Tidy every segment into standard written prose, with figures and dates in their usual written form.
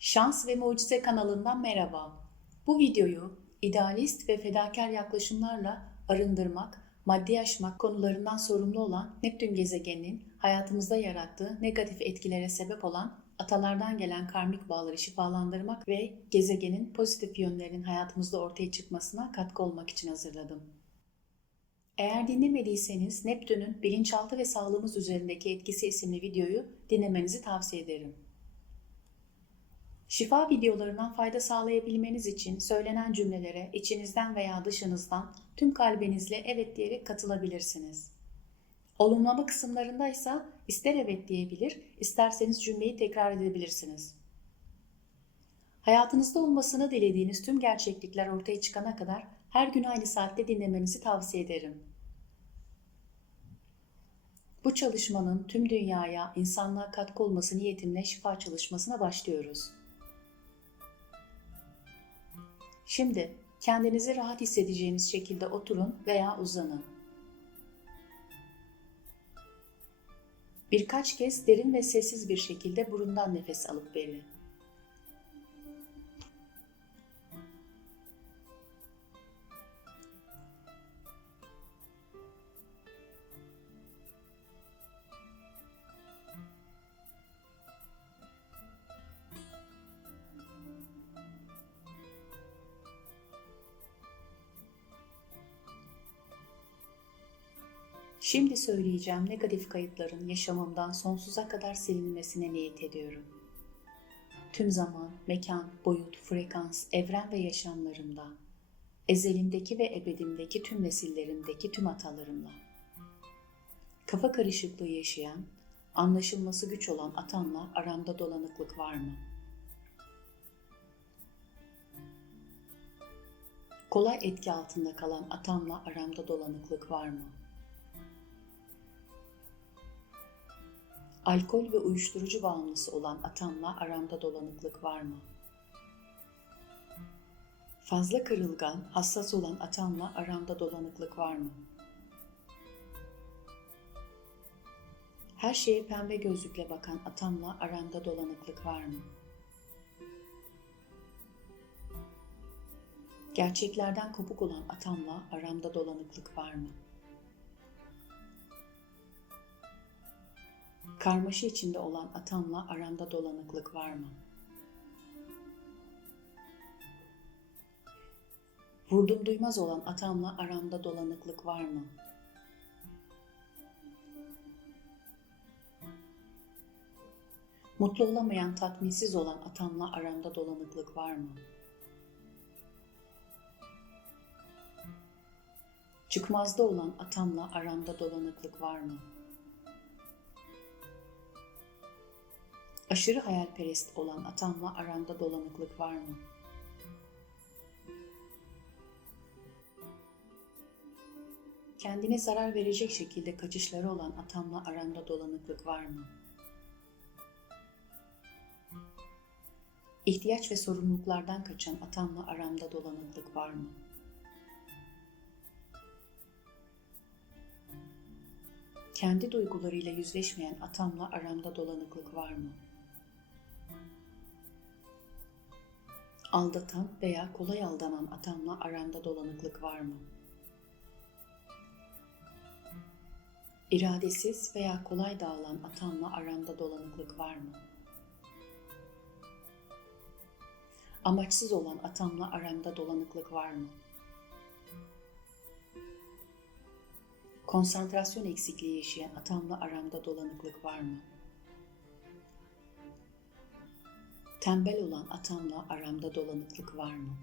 Şans ve Mucize kanalından merhaba. Bu videoyu idealist ve fedakar yaklaşımlarla arındırmak, maddi aşmak konularından sorumlu olan Neptün gezegeninin hayatımızda yarattığı negatif etkilere sebep olan atalardan gelen karmik bağları şifalandırmak ve gezegenin pozitif yönlerinin hayatımızda ortaya çıkmasına katkı olmak için hazırladım. Eğer dinlemediyseniz Neptün'ün bilinçaltı ve sağlığımız üzerindeki etkisi isimli videoyu dinlemenizi tavsiye ederim. Şifa videolarından fayda sağlayabilmeniz için söylenen cümlelere içinizden veya dışınızdan tüm kalbinizle evet diyerek katılabilirsiniz. Olumlama kısımlarında ise ister evet diyebilir, isterseniz cümleyi tekrar edebilirsiniz. Hayatınızda olmasını dilediğiniz tüm gerçeklikler ortaya çıkana kadar her gün aynı saatte dinlemenizi tavsiye ederim. Bu çalışmanın tüm dünyaya, insanlığa katkı olması niyetimle şifa çalışmasına başlıyoruz. Şimdi kendinizi rahat hissedeceğiniz şekilde oturun veya uzanın. Birkaç kez derin ve sessiz bir şekilde burundan nefes alıp verin. Şimdi söyleyeceğim negatif kayıtların yaşamımdan sonsuza kadar silinmesine niyet ediyorum. Tüm zaman, mekan, boyut, frekans, evren ve yaşamlarımda, ezelimdeki ve ebedimdeki tüm nesillerimdeki tüm atalarımla, kafa karışıklığı yaşayan, anlaşılması güç olan atamla aramda dolanıklık var mı? Kolay etki altında kalan atamla aramda dolanıklık var mı? Alkol ve uyuşturucu bağımlısı olan atamla aramda dolanıklık var mı? Fazla kırılgan, hassas olan atamla aramda dolanıklık var mı? Her şeye pembe gözlükle bakan atamla aramda dolanıklık var mı? Gerçeklerden kopuk olan atamla aramda dolanıklık var mı? Karmaşa içinde olan atamla aramda dolanıklık var mı? Vurdum duymaz olan atamla aramda dolanıklık var mı? Mutlu olamayan, tatminsiz olan atamla aramda dolanıklık var mı? Çıkmazda olan atamla aramda dolanıklık var mı? Aşırı hayalperest olan atamla aramda dolanıklık var mı? Kendine zarar verecek şekilde kaçışları olan atamla aramda dolanıklık var mı? İhtiyaç ve sorumluluklardan kaçan atamla aramda dolanıklık var mı? Kendi duygularıyla yüzleşmeyen atamla aramda dolanıklık var mı? Aldatan veya kolay aldanan atamla aramda dolanıklık var mı? İradesiz veya kolay dağılan atamla aramda dolanıklık var mı? Amaçsız olan atamla aramda dolanıklık var mı? Konsantrasyon eksikliği yaşayan atamla aramda dolanıklık var mı? Tembel olan atamla aramda dolanıklık var mı?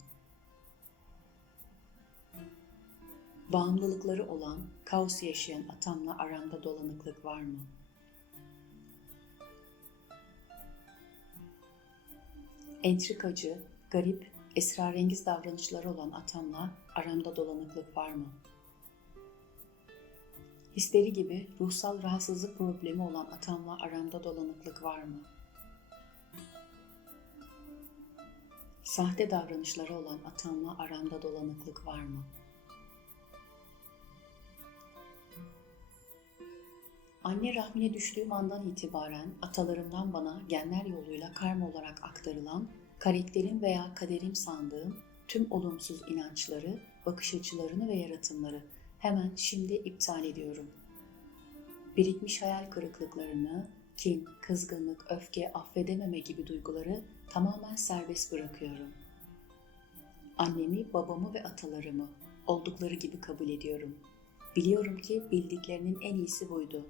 Bağımlılıkları olan, kaos yaşayan atamla aramda dolanıklık var mı? Entrikacı, garip, esrarengiz davranışları olan atamla aramda dolanıklık var mı? Hisleri gibi ruhsal rahatsızlık problemi olan atamla aramda dolanıklık var mı? Sahte davranışları olan atamla aramda dolanıklık var mı? Anne rahmine düştüğüm andan itibaren atalarımdan bana genler yoluyla karma olarak aktarılan, karakterim veya kaderim sandığım tüm olumsuz inançları, bakış açılarını ve yaratımları hemen şimdi iptal ediyorum. Birikmiş hayal kırıklıklarını, kin, kızgınlık, öfke, affedememe gibi duyguları tamamen serbest bırakıyorum. Annemi, babamı ve atalarımı oldukları gibi kabul ediyorum. Biliyorum ki bildiklerinin en iyisi buydu.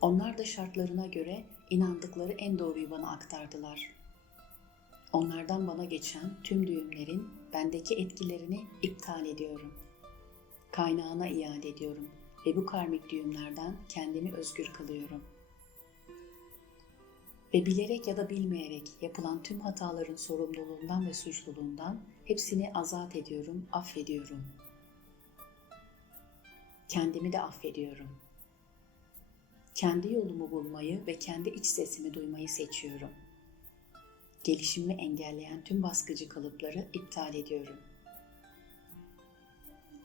Onlar da şartlarına göre inandıkları en doğruyu bana aktardılar. Onlardan bana geçen tüm düğümlerin bendeki etkilerini iptal ediyorum. Kaynağına iade ediyorum ve bu karmik düğümlerden kendimi özgür kılıyorum. Ve bilerek ya da bilmeyerek yapılan tüm hataların sorumluluğundan ve suçluluğundan hepsini azat ediyorum, affediyorum. Kendimi de affediyorum. Kendi yolumu bulmayı ve kendi iç sesimi duymayı seçiyorum. Gelişimimi engelleyen tüm baskıcı kalıpları iptal ediyorum.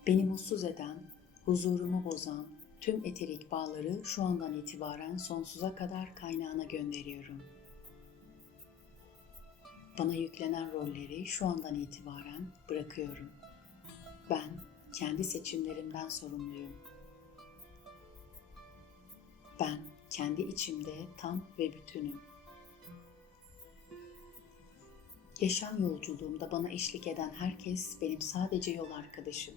Beni mutsuz eden, huzurumu bozan tüm eterik bağları şu andan itibaren sonsuza kadar kaynağına gönderiyorum. Bana yüklenen rolleri şu andan itibaren bırakıyorum. Ben kendi seçimlerimden sorumluyum. Ben kendi içimde tam ve bütünüm. Yaşam yolculuğumda bana eşlik eden herkes benim sadece yol arkadaşım.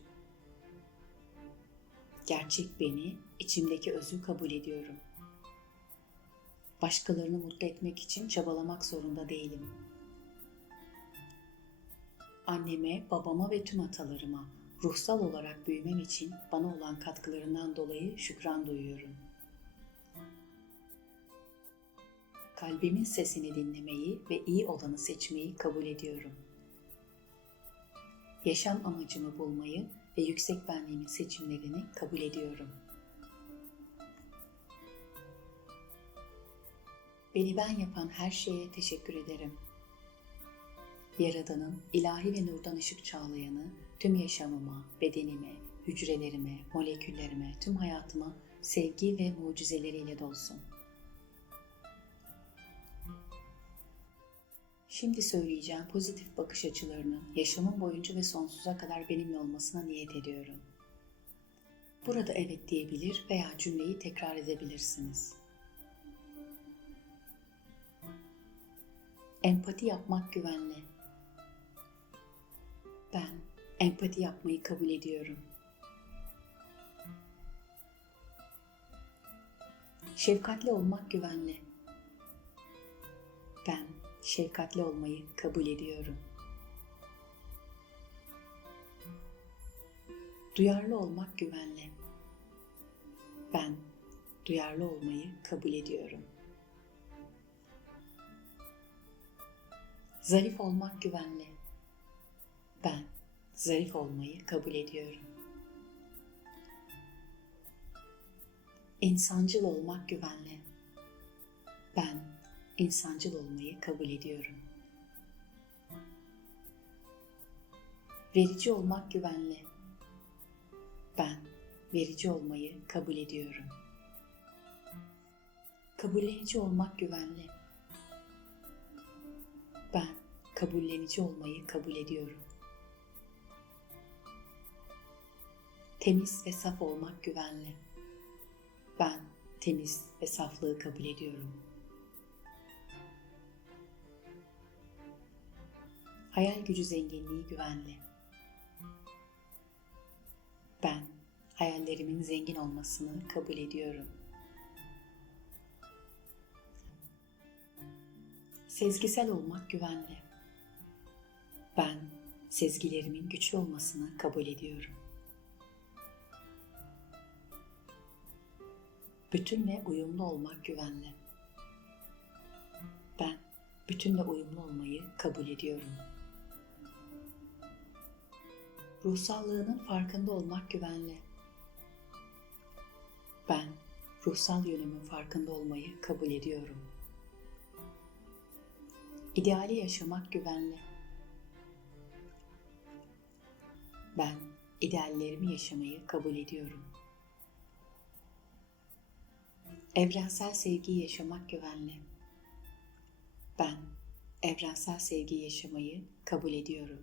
Gerçek beni, içimdeki özü kabul ediyorum. Başkalarını mutlu etmek için çabalamak zorunda değilim. Anneme, babama ve tüm atalarıma ruhsal olarak büyümem için bana olan katkılarından dolayı şükran duyuyorum. Kalbimin sesini dinlemeyi ve iyi olanı seçmeyi kabul ediyorum. Yaşam amacımı bulmayı ve yüksek benliğimin seçimlerini kabul ediyorum. Beni ben yapan her şeye teşekkür ederim. Yaradan'ın ilahi ve nurdan ışık çağlayanı tüm yaşamıma, bedenime, hücrelerime, moleküllerime, tüm hayatıma sevgi ve mucizeleriyle dolsun. Şimdi söyleyeceğim pozitif bakış açılarını yaşamım boyunca ve sonsuza kadar benimle olmasına niyet ediyorum. Burada evet diyebilir veya cümleyi tekrar edebilirsiniz. Empati yapmak güvenli. Ben empati yapmayı kabul ediyorum. Şefkatli olmak güvenli. Ben şefkatli olmayı kabul ediyorum. Duyarlı olmak güvenli. Ben duyarlı olmayı kabul ediyorum. Zarif olmak güvenli. Ben zarif olmayı kabul ediyorum. İnsancıl olmak güvenli. Ben insancıl olmayı kabul ediyorum. Verici olmak güvenli. Ben verici olmayı kabul ediyorum. Kabullenici olmak güvenli. Ben kabullenici olmayı kabul ediyorum. Temiz ve saf olmak güvenli. Ben temiz ve saflığı kabul ediyorum. Hayal gücü zenginliği güvenli. Ben hayallerimin zengin olmasını kabul ediyorum. Sezgisel olmak güvenli. Ben sezgilerimin güçlü olmasını kabul ediyorum. Bütünle uyumlu olmak güvenli. Ben bütünle uyumlu olmayı kabul ediyorum. Ruhsallığının farkında olmak güvenli. Ben ruhsal yönümün farkında olmayı kabul ediyorum. İdeali yaşamak güvenli. Ben ideallerimi yaşamayı kabul ediyorum. Evrensel sevgiyi yaşamak güvenli. Ben evrensel sevgiyi yaşamayı kabul ediyorum.